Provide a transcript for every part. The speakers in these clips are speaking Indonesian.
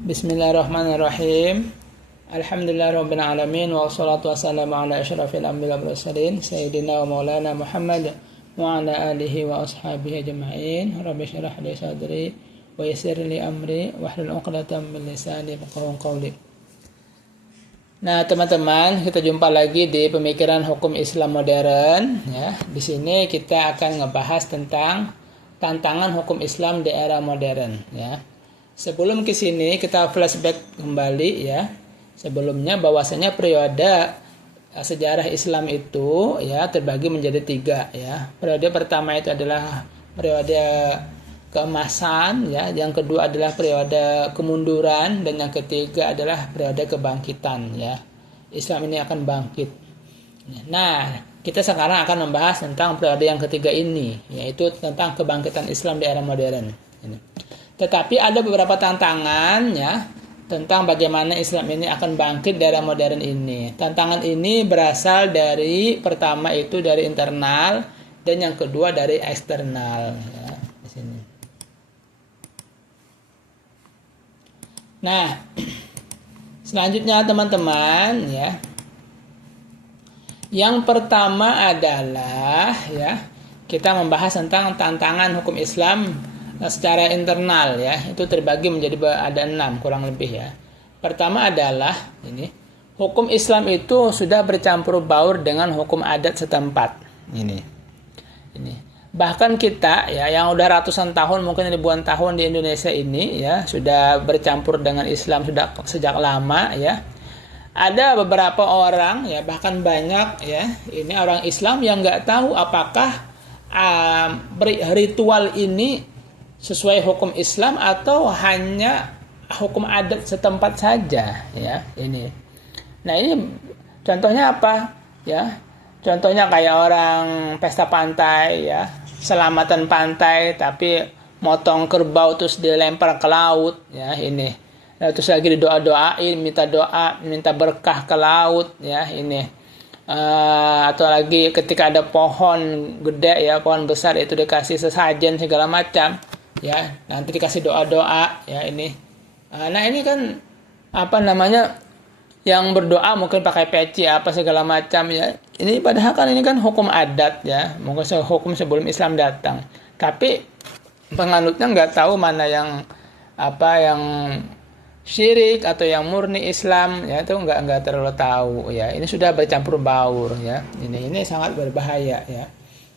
Bismillahirrahmanirrahim. Alhamdulillahirabbil alamin wassalatu wassalamu ala asyrafil anbiya'i wal mursalin sayyidina wa maulana Muhammad wa ala alihi wa ashabihi ajma'in. Rabbi shrah li sadri wa yassir li amri wahlul 'uqdatam min lisani yafqahu qawli. Nah, teman-teman, kita jumpa lagi di pemikiran hukum Islam modern ya. Di sini kita akan ngebahas tentang tantangan hukum Islam di era modern ya. Sebelum ke sini kita flashback kembali ya. Sebelumnya bahwasanya periode sejarah Islam itu ya terbagi menjadi 3 ya. Periode pertama itu adalah periode keemasan ya, yang kedua adalah periode kemunduran, dan yang ketiga adalah periode kebangkitan ya. Islam ini akan bangkit. Nah, kita sekarang akan membahas tentang periode yang ketiga ini, yaitu tentang kebangkitan Islam di era modern. Tetapi ada beberapa tantangan ya tentang bagaimana Islam ini akan bangkit di era modern ini. Tantangan ini berasal dari pertama itu dari internal dan yang kedua dari eksternal ya, di sini. Nah, selanjutnya teman-teman ya. Yang pertama adalah ya, kita membahas tentang tantangan hukum Islam secara internal ya. Itu terbagi menjadi ada 6 kurang lebih ya. Pertama adalah ini, hukum Islam itu sudah bercampur baur dengan hukum adat setempat. Ini. Bahkan kita ya yang udah ratusan tahun, mungkin ribuan tahun di Indonesia ini ya, sudah bercampur dengan Islam sudah sejak lama ya. Ada beberapa orang ya, bahkan banyak ya, ini orang Islam yang nggak tahu apakah ritual ini sesuai hukum Islam atau hanya hukum adat setempat saja ya ini. Nah, ini contohnya apa ya? Contohnya kayak orang pesta pantai ya, selamatan pantai tapi motong kerbau terus dilempar ke laut ya ini. Nah, terus lagi didoa-doain, minta doa, minta berkah ke laut ya ini. Atau lagi ketika ada pohon gede ya, pohon besar itu dikasih sesajen segala macam ya, nanti dikasih doa-doa ya ini. Nah, ini kan apa namanya, yang berdoa mungkin pakai peci apa segala macam ya. Ini padahal kan ini kan hukum adat ya, mungkin hukum sebelum Islam datang. Tapi penganutnya nggak tahu mana yang apa yang syirik atau yang murni Islam ya, itu nggak terlalu tahu ya. Ini sudah bercampur baur ya. Ini sangat berbahaya ya.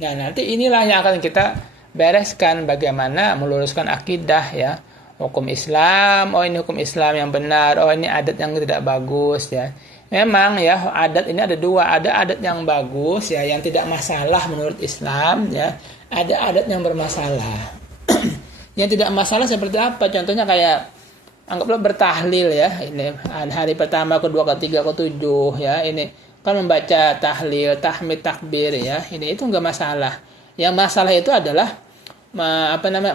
Nah, nanti inilah yang akan kita bereskan, bagaimana meluruskan akidah ya, hukum Islam. Oh, ini hukum Islam yang benar, oh ini adat yang tidak bagus ya. Memang ya, adat ini ada 2, ada adat yang bagus ya, yang tidak masalah menurut Islam ya, ada adat yang bermasalah. Yang tidak masalah seperti apa? Contohnya kayak anggaplah bertahlil ya, ini hari pertama, kedua, ketiga, ketujuh ya, ini kan membaca tahlil, tahmid, takbir ya, ini itu enggak masalah. Yang masalah itu adalah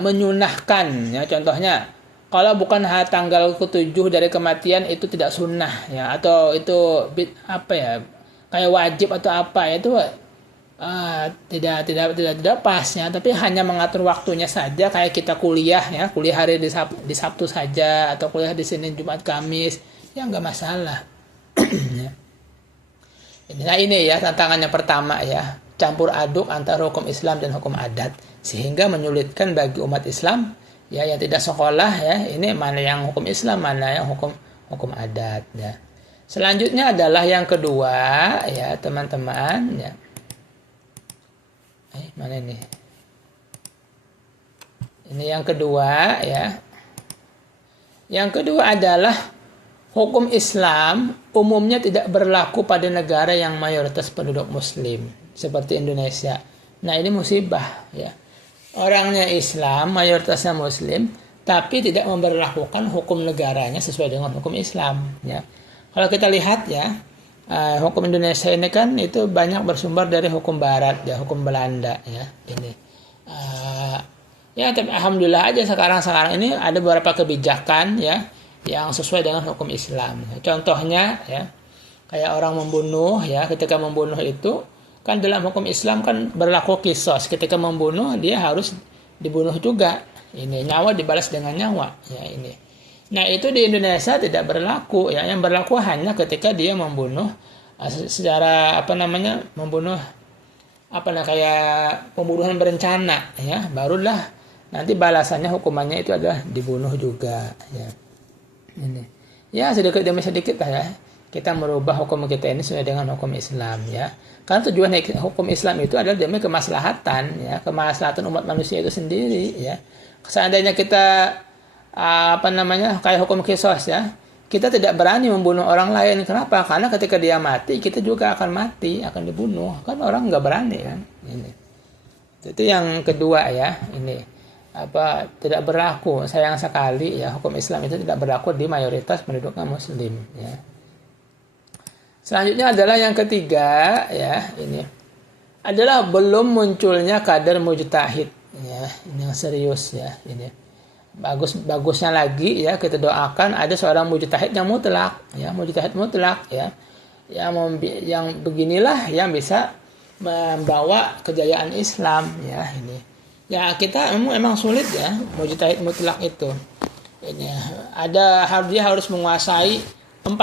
menyunahkan ya. Contohnya kalau bukan tanggal ke-7 dari kematian itu tidak sunnah ya, atau itu apa ya, kayak wajib atau apa ya, itu tidak pas ya. Tapi hanya mengatur waktunya saja, kayak kita kuliah ya, kuliah hari di Sabtu saja atau kuliah di Senin, Jumat, Kamis ya, enggak masalah. Ya. Nah, ini ya tantangannya pertama ya, campur aduk antara hukum Islam dan hukum adat, sehingga menyulitkan bagi umat Islam ya yang tidak sekolah ya, ini mana yang hukum Islam, mana yang hukum adat ya. Selanjutnya adalah yang kedua ya teman-teman ya. Mana ini? Ini yang kedua ya. Yang kedua adalah hukum Islam umumnya tidak berlaku pada negara yang mayoritas penduduk Muslim seperti Indonesia. Nah, ini musibah ya. Orangnya Islam, mayoritasnya Muslim, tapi tidak memberlakukan hukum negaranya sesuai dengan hukum Islam ya. Kalau kita lihat ya, hukum Indonesia ini kan itu banyak bersumber dari hukum Barat ya, hukum Belanda ya ini. Ya, tapi alhamdulillah aja sekarang ini ada beberapa kebijakan ya yang sesuai dengan hukum Islam. Contohnya ya, kayak orang membunuh ya, ketika membunuh itu kan dalam hukum Islam kan berlaku kisos, ketika membunuh dia harus dibunuh juga. Ini nyawa dibalas dengan nyawa ya ini. Nah, itu di Indonesia tidak berlaku ya. Yang berlaku hanya ketika dia membunuh secara membunuh kayak pembunuhan berencana ya, barulah nanti balasannya hukumannya itu adalah dibunuh juga ya. Ini ya sedikit demi sedikit lah ya kita merubah hukum kita ini sesuai dengan hukum Islam ya. Karena tujuan hukum Islam itu adalah demi kemaslahatan ya, kemaslahatan umat manusia itu sendiri ya. Seandainya kita kayak hukum qisas ya, kita tidak berani membunuh orang lain. Kenapa? Karena ketika dia mati, kita juga akan mati, akan dibunuh. Kan orang nggak berani kan. Ini. Itu yang kedua ya. Ini tidak berlaku. Sayang sekali ya hukum Islam itu tidak berlaku di mayoritas penduduk Muslim. Ya. Selanjutnya adalah yang ketiga ya. Ini adalah belum munculnya kader mujtahid. Ya, ini yang serius ya. Ini. Bagusnya lagi ya kita doakan ada seorang mujtahid yang mutlak ya yang beginilah yang bisa membawa kejayaan Islam ya. Ini ya kita emang sulit ya mujtahid mutlak itu. Ini dia harus menguasai 40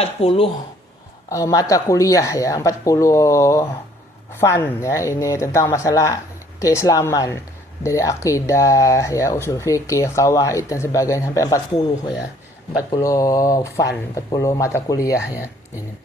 mata kuliah ya, 40 fan ya, ini tentang masalah keislaman dari akidah ya, usul fikih, qawaid dan sebagainya sampai 40 ya. 40 mata kuliah ya ini.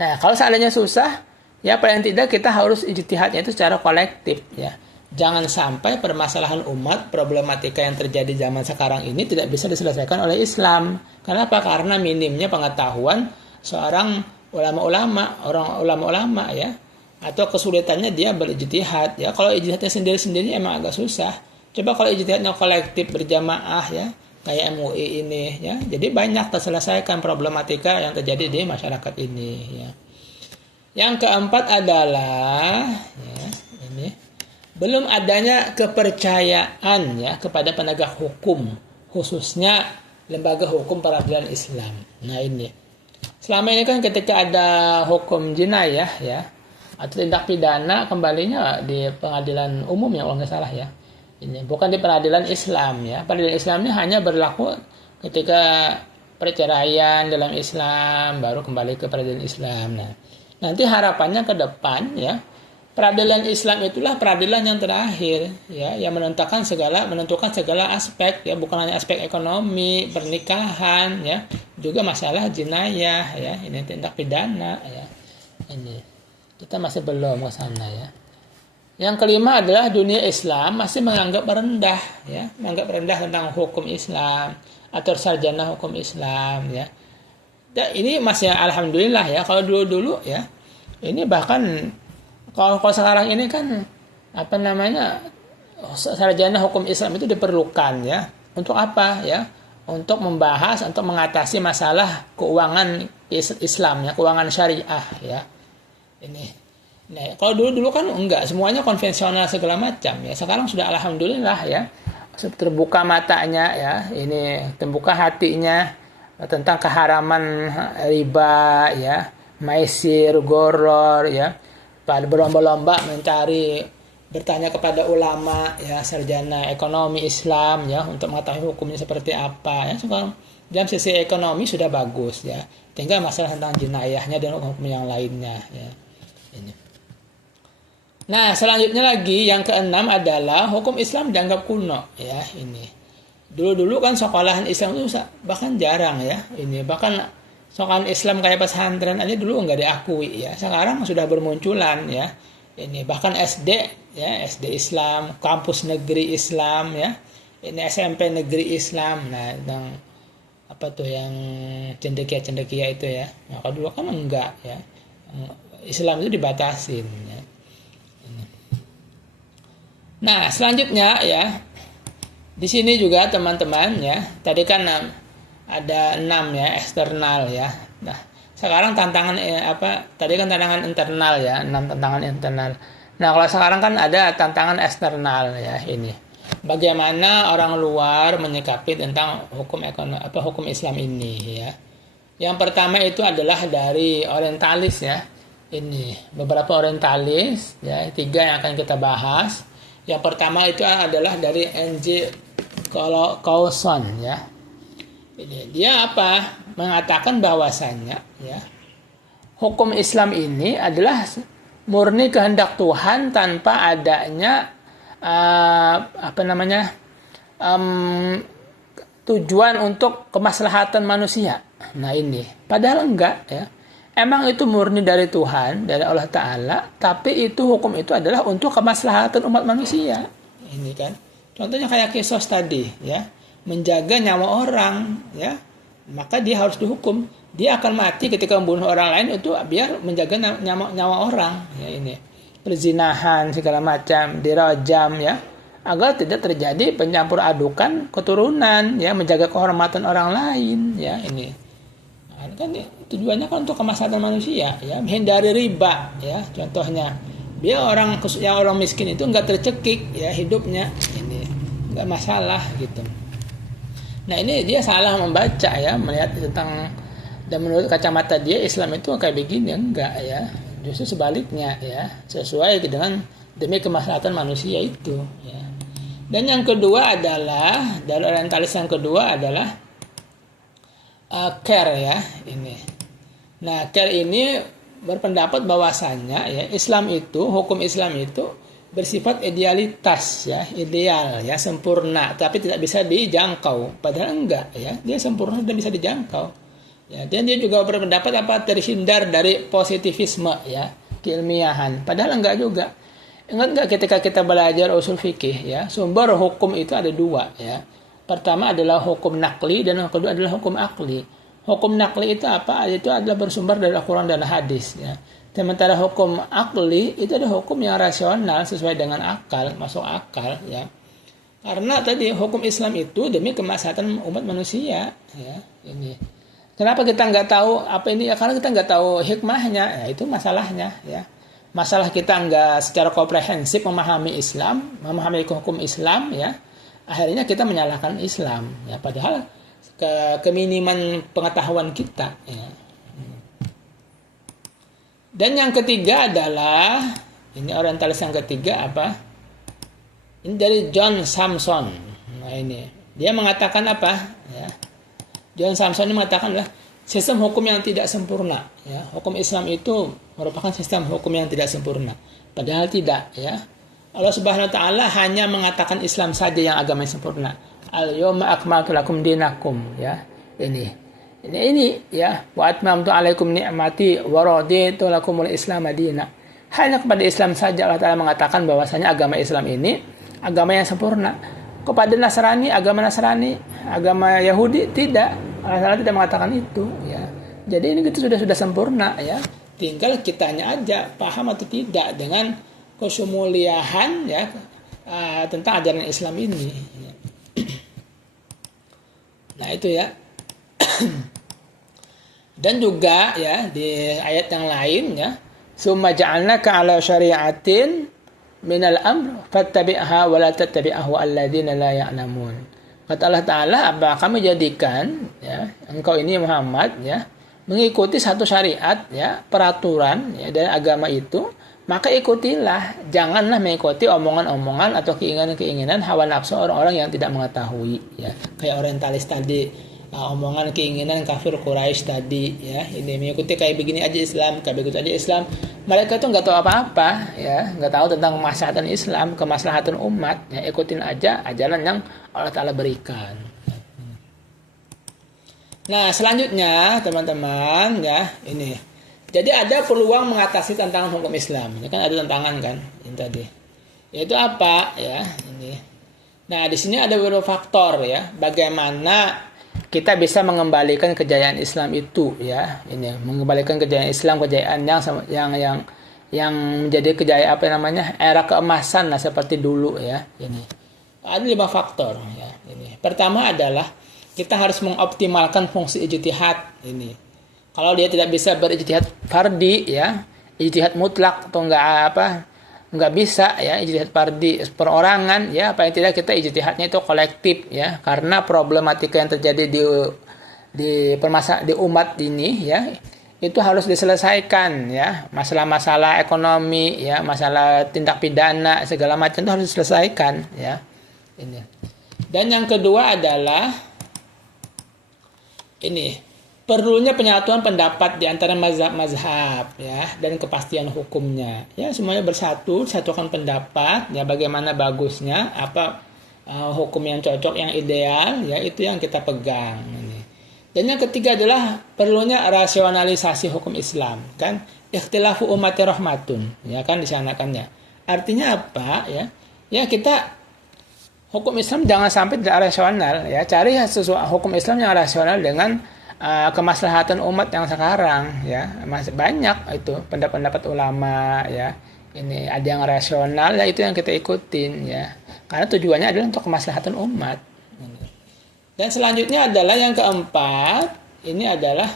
Nah, kalau seandainya susah ya paling tidak kita harus ijtihadnya itu secara kolektif ya. Jangan sampai permasalahan umat, problematika yang terjadi zaman sekarang ini tidak bisa diselesaikan oleh Islam. Kenapa? Karena minimnya pengetahuan seorang ulama ya. Atau kesulitannya dia berijtihad ya. Kalau ijtihadnya sendiri-sendiri emang agak susah. Coba kalau ijtihadnya kolektif berjamaah ya, kayak MUI ini ya. Jadi banyak terselesaikan problematika yang terjadi di masyarakat ini ya. Yang keempat adalah ya, ini belum adanya kepercayaan ya kepada penegak hukum, khususnya lembaga hukum peradilan Islam. Nah, ini. Selama ini kan ketika ada hukum jinayah ya, atau tindak pidana kembalinya di pengadilan umum ya kalau nggak salah ya. Ini bukan di peradilan Islam ya. Peradilan Islam ini hanya berlaku ketika perceraian dalam Islam baru kembali ke peradilan Islam. Nah, nanti harapannya ke depan ya peradilan Islam itulah peradilan yang terakhir ya, yang menentukan segala aspek ya, bukan hanya aspek ekonomi, pernikahan ya, juga masalah jinayah ya, ini tindak pidana ya. Ini kita masih belum ke sana ya. Yang kelima adalah dunia Islam masih menganggap rendah tentang hukum Islam atau sarjana hukum Islam ya. Dan ini masih alhamdulillah ya. Kalau dulu ya, ini bahkan kalau sekarang ini kan sarjana hukum Islam itu diperlukan ya. Untuk apa ya? Untuk membahas, untuk mengatasi masalah keuangan Islam ya, keuangan syariah ya. Ini. Nah, kalau dulu kan enggak, semuanya konvensional segala macam ya. Sekarang sudah alhamdulillah ya. Terbuka matanya ya, ini terbuka hatinya tentang keharaman riba ya, maisir, goror ya. Pada berlomba-lomba bertanya kepada ulama ya, sarjana ekonomi Islam ya, untuk mengetahui hukumnya seperti apa ya. Sekarang dalam sisi ekonomi sudah bagus ya. Tinggal masalah tentang jenayahnya dan hukum yang lainnya ya. Ini. Nah, selanjutnya lagi yang keenam adalah hukum Islam dianggap kuno ya. Ini dulu kan sekolahan Islam itu bahkan jarang ya. Ini bahkan sekolahan Islam kayak pesantren aja dulu nggak diakui ya. Sekarang sudah bermunculan ya. Ini bahkan SD ya, SD Islam, kampus negeri Islam ya. Ini SMP negeri Islam. Nah, yang cendekia itu ya. Nah, kalau dulu kan enggak ya. Islam itu dibatasin ya. Nah, selanjutnya ya. Di sini juga teman-teman ya. Tadi kan ada 6 ya, eksternal ya. Nah, sekarang tantangan tadi kan tantangan internal ya, 6 tantangan internal. Nah, kalau sekarang kan ada tantangan eksternal ya, ini. Bagaimana orang luar menyikapi tentang hukum Islam ini ya. Yang pertama itu adalah dari orientalis ya. Ini beberapa orientalis ya, 3 yang akan kita bahas. Yang pertama itu adalah dari N.J. Coulson ya. Dia apa? Mengatakan bahwasannya ya, hukum Islam ini adalah murni kehendak Tuhan tanpa adanya tujuan untuk kemaslahatan manusia. Nah ini, padahal enggak ya. Emang itu murni dari Tuhan, dari Allah Ta'ala, tapi itu hukum itu adalah untuk kemaslahatan umat manusia. Ini kan, contohnya kayak kisos tadi ya, menjaga nyawa orang ya, maka dia harus dihukum. Dia akan mati ketika membunuh orang lain itu biar menjaga nyawa orang ya. Ini perzinahan segala macam, dirajam ya, agar tidak terjadi pencampur adukan keturunan ya, menjaga kehormatan orang lain ya. Ini kan tujuannya kan untuk kemaslahatan manusia ya, menghindari riba ya. Contohnya dia orang miskin itu nggak tercekik ya hidupnya, ini nggak masalah gitu. Nah ini dia salah membaca ya, melihat tentang, dan menurut kacamata dia Islam itu kayak begini, enggak ya, justru sebaliknya ya, sesuai dengan demi kemaslahatan manusia itu ya. Dan yang kedua adalah, dari orientalis yang kedua adalah care ya ini. Nah care ini berpendapat bahwasannya ya, Islam itu, hukum Islam itu bersifat idealitas ya, ideal ya, sempurna, tapi tidak bisa dijangkau. Padahal enggak ya, dia sempurna dan bisa dijangkau ya. Dan dia juga berpendapat terhindar dari positivisme ya, keilmiahan. Padahal enggak juga. Ingat enggak ketika kita belajar usul fikih ya, sumber hukum itu ada dua ya. Pertama adalah hukum nakli dan yang kedua adalah hukum akli. Hukum nakli itu apa? Itu adalah bersumber dari Al-Quran dan hadis ya. Sementara hukum akli itu adalah hukum yang rasional sesuai dengan akal, masuk akal ya. Karena tadi hukum Islam itu demi kemaslahatan umat manusia ya. Ini. Kenapa kita nggak tahu apa ini ya? Karena kita nggak tahu hikmahnya. Ya, itu masalahnya ya. Masalah kita nggak secara komprehensif memahami Islam, memahami hukum Islam ya. Akhirnya kita menyalahkan Islam ya, padahal keminiman pengetahuan kita ya. Dan yang ketiga adalah, ini orientalis yang ketiga apa? Ini dari John Samson. Nah ini dia mengatakan apa ya? John Samson ini mengatakan adalah sistem hukum yang tidak sempurna ya. Hukum Islam itu merupakan sistem hukum yang tidak sempurna, padahal tidak ya. Allah Subhanahu wa taala hanya mengatakan Islam saja yang agama yang sempurna. Al-yawma akmaltu lakum dinakum ya. Ini ya, wa atmamtu alaikum ni'mati wa raditu lakumul Islam madina. Hanya kepada Islam saja Allah Taala mengatakan bahwasanya agama Islam ini agama yang sempurna. Kepada Nasrani, agama Yahudi tidak. Allah Taala tidak mengatakan itu ya. Jadi ini itu sudah sempurna ya. Tinggal kitanya aja paham atau tidak dengan kesemuliaan ya tentang ajaran Islam ini. Nah itu ya. Dan juga ya di ayat yang lain ya, summa ja'alnaka 'ala syari'atin minal amr fattabi'ha wa la tattabi' ahwa alladziina la ya'lamun. Kata Allah Ta'ala, apa kami jadikan ya engkau ini Muhammad ya mengikuti satu syariat ya, peraturan ya dari agama itu, maka ikutilah, janganlah mengikuti omongan-omongan atau keinginan-keinginan hawa nafsu orang-orang yang tidak mengetahui ya. Kayak orientalis tadi, omongan keinginan kafir Quraisy tadi ya, ini mengikuti kayak begini aja Islam, kayak begitu aja Islam. Mereka tuh nggak tahu apa-apa ya, nggak tahu tentang kemaslahatan Islam, kemaslahatan umat ya, ikutin aja ajaran yang Allah Ta'ala berikan. Nah selanjutnya teman-teman ya, ini jadi ada peluang mengatasi tantangan hukum Islam. Ini kan ada tantangan kan ini tadi. Yaitu apa ya ini. Nah di sini ada beberapa faktor ya, bagaimana kita bisa mengembalikan kejayaan Islam itu ya. Ini mengembalikan kejayaan Islam, kejayaan yang menjadi kejayaan era keemasan lah seperti dulu ya. Ini ada 5 faktor ya. Ini pertama adalah kita harus mengoptimalkan fungsi ijtihad ini. Kalau dia tidak bisa berijtihad fardi ya, ijtihad mutlak atau enggak bisa ya, ijtihad fardi perorangan ya, paling tidak kita ijtihadnya itu kolektif ya, karena problematika yang terjadi di umat ini ya, itu harus diselesaikan ya, masalah-masalah ekonomi ya, masalah tindak pidana segala macam itu harus diselesaikan ya. Ini. Dan yang kedua adalah ini perlunya penyatuan pendapat di antara mazhab-mazhab ya dan kepastian hukumnya. Ya, semuanya bersatu, satukan pendapat ya bagaimana bagusnya, apa hukum yang cocok, yang ideal ya itu yang kita pegang ini. Dan yang ketiga adalah perlunya rasionalisasi hukum Islam, kan? Ikhtilafu ummati rahmatun, ya kan di sana kan ya. Artinya apa ya? Ya kita hukum Islam jangan sampai tidak rasional ya. Cari sesuatu hukum Islam yang rasional dengan kemaslahatan umat yang sekarang ya. Masih banyak itu pendapat-pendapat ulama ya. Ini ada yang rasional ya itu yang kita ikutin ya. Karena tujuannya adalah untuk kemaslahatan umat. Dan selanjutnya adalah yang keempat, ini adalah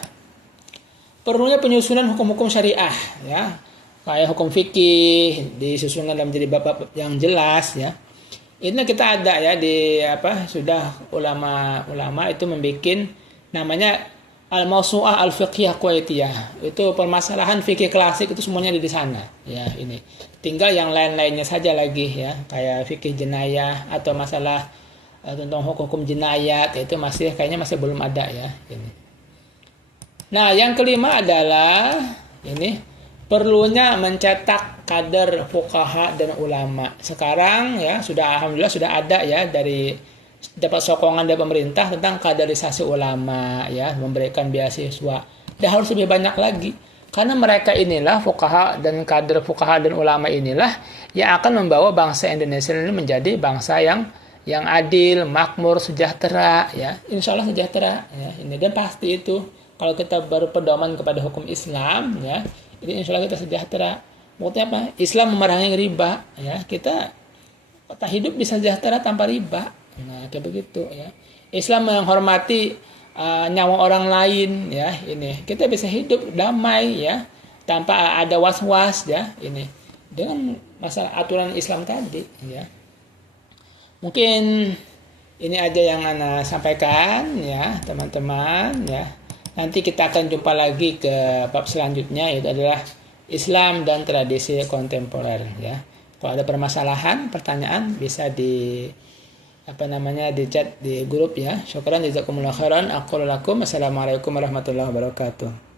perlunya penyusunan hukum-hukum syariah ya. Kayak hukum fikih disusunkan dalam jadi bab-bab yang jelas ya. Ini kita ada ya di sudah ulama-ulama itu membuat namanya Al-Mawsu'ah Al-Fiqhiyah Kuwaitiyah. Itu permasalahan fikih klasik itu semuanya ada di sana ya ini. Tinggal yang lain-lainnya saja lagi ya, kayak fikih jenayah atau masalah tentang hukum jenayat itu kayaknya masih belum ada ya ini. Nah, yang kelima adalah ini perlunya mencetak kader fuqaha dan ulama. Sekarang ya alhamdulillah sudah ada ya dari dapat sokongan dari pemerintah tentang kaderisasi ulama ya, memberikan beasiswa. Dan harus lebih banyak lagi. Karena mereka inilah fuqaha dan kader fuqaha dan ulama inilah yang akan membawa bangsa Indonesia ini menjadi bangsa yang adil, makmur, sejahtera ya. Insya Allah sejahtera ya. Ini dan pasti itu kalau kita berpedoman kepada hukum Islam ya, ini insya Allah kita sejahtera. Maksudnya apa? Islam memerangi riba ya. Kita hidup bisa sejahtera tanpa riba. Nah, kayak begitu ya. Islam menghormati nyawa orang lain ya. Ini kita bisa hidup damai ya, tanpa ada was-was ya. Ini dengan masalah aturan Islam tadi ya. Mungkin ini aja yang Ana sampaikan ya, teman-teman ya. Nanti kita akan jumpa lagi ke bab selanjutnya, yaitu adalah Islam dan tradisi kontemporer ya. Kalau ada permasalahan, pertanyaan bisa di di chat di grup ya. Syukran jazakumullah khairan. Aqul lakum assalamualaikum warahmatullahi wabarakatuh.